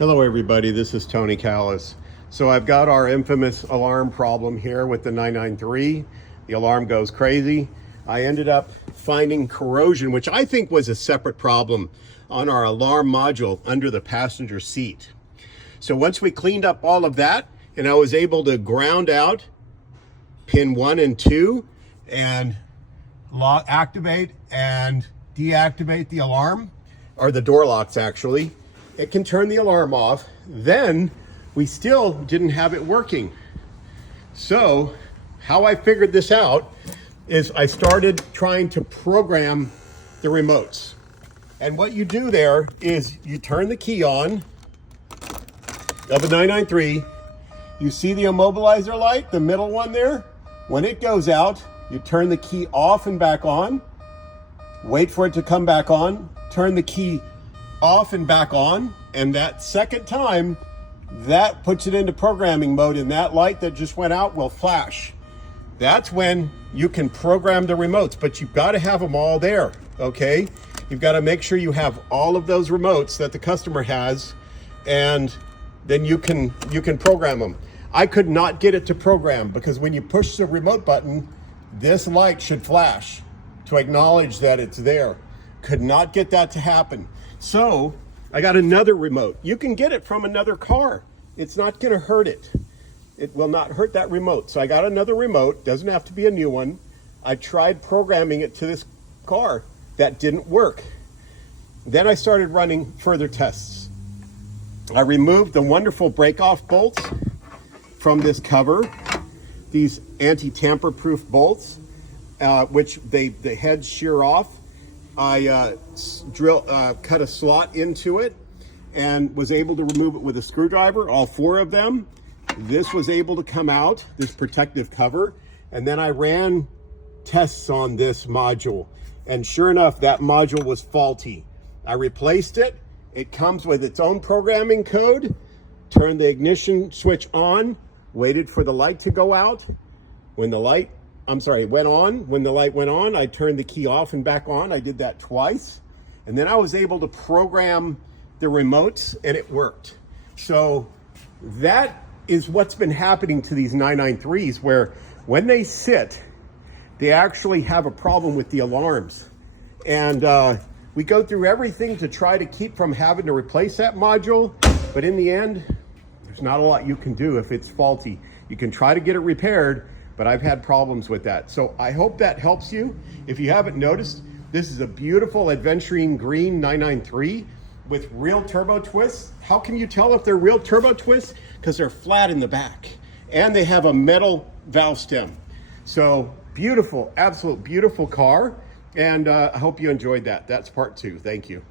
Hello everybody, this is Tony Callis. So I've got our infamous alarm problem here with the 993. The alarm goes crazy. I ended up finding corrosion, which I think was a separate problem, on our alarm module under the passenger seat. So once we cleaned up all of that, and I was able to ground out pin 1 and 2 and activate and deactivate the alarm, or the door locks actually, it can turn the alarm off. Then we still didn't have it working. So how I figured this out is I started trying to program the remotes. And what you do there is you turn the key on of the 993. You see the immobilizer light, the middle one there? When it goes out, you turn the key off and back on, wait for it to come back on, turn the key off and back on, and that second time, that puts it into programming mode, and that light that just went out will flash. That's when you can program the remotes, but you've got to have them all there, okay? You've got to make sure you have all of those remotes that the customer has, and then you can program them. I could not get it to program because when you push the remote button, this light should flash to acknowledge that it's there. Could not get that to happen. So I got another remote. You can get it from another car. It's not going to hurt it. It will not hurt that remote. So I got another remote. Doesn't have to be a new one. I tried programming it to this car. That didn't work. Then I started running further tests. I removed the wonderful break-off bolts from this cover. These anti-tamper-proof bolts, which the heads shear off. I cut a slot into it and was able to remove it with a screwdriver, all 4 of them. This was able to come out, this protective cover, and then I ran tests on this module. And sure enough, that module was faulty. I replaced it. It comes with its own programming code. Turned the ignition switch on, waited for the light to go out. When the light went on. When the light went on, I turned the key off and back on. I did that twice. And then I was able to program the remotes and it worked. So that is what's been happening to these 993s, where when they sit, they actually have a problem with the alarms. And we go through everything to try to keep from having to replace that module. But in the end, there's not a lot you can do if it's faulty. You can try to get it repaired, but I've had problems with that. So I hope that helps you. If you haven't noticed, this is a beautiful adventuring green 993 with real turbo twists. How can you tell if they're real turbo twists? Because they're flat in the back and they have a metal valve stem. So beautiful, absolute beautiful car. And I hope you enjoyed that. That's part 2. Thank you.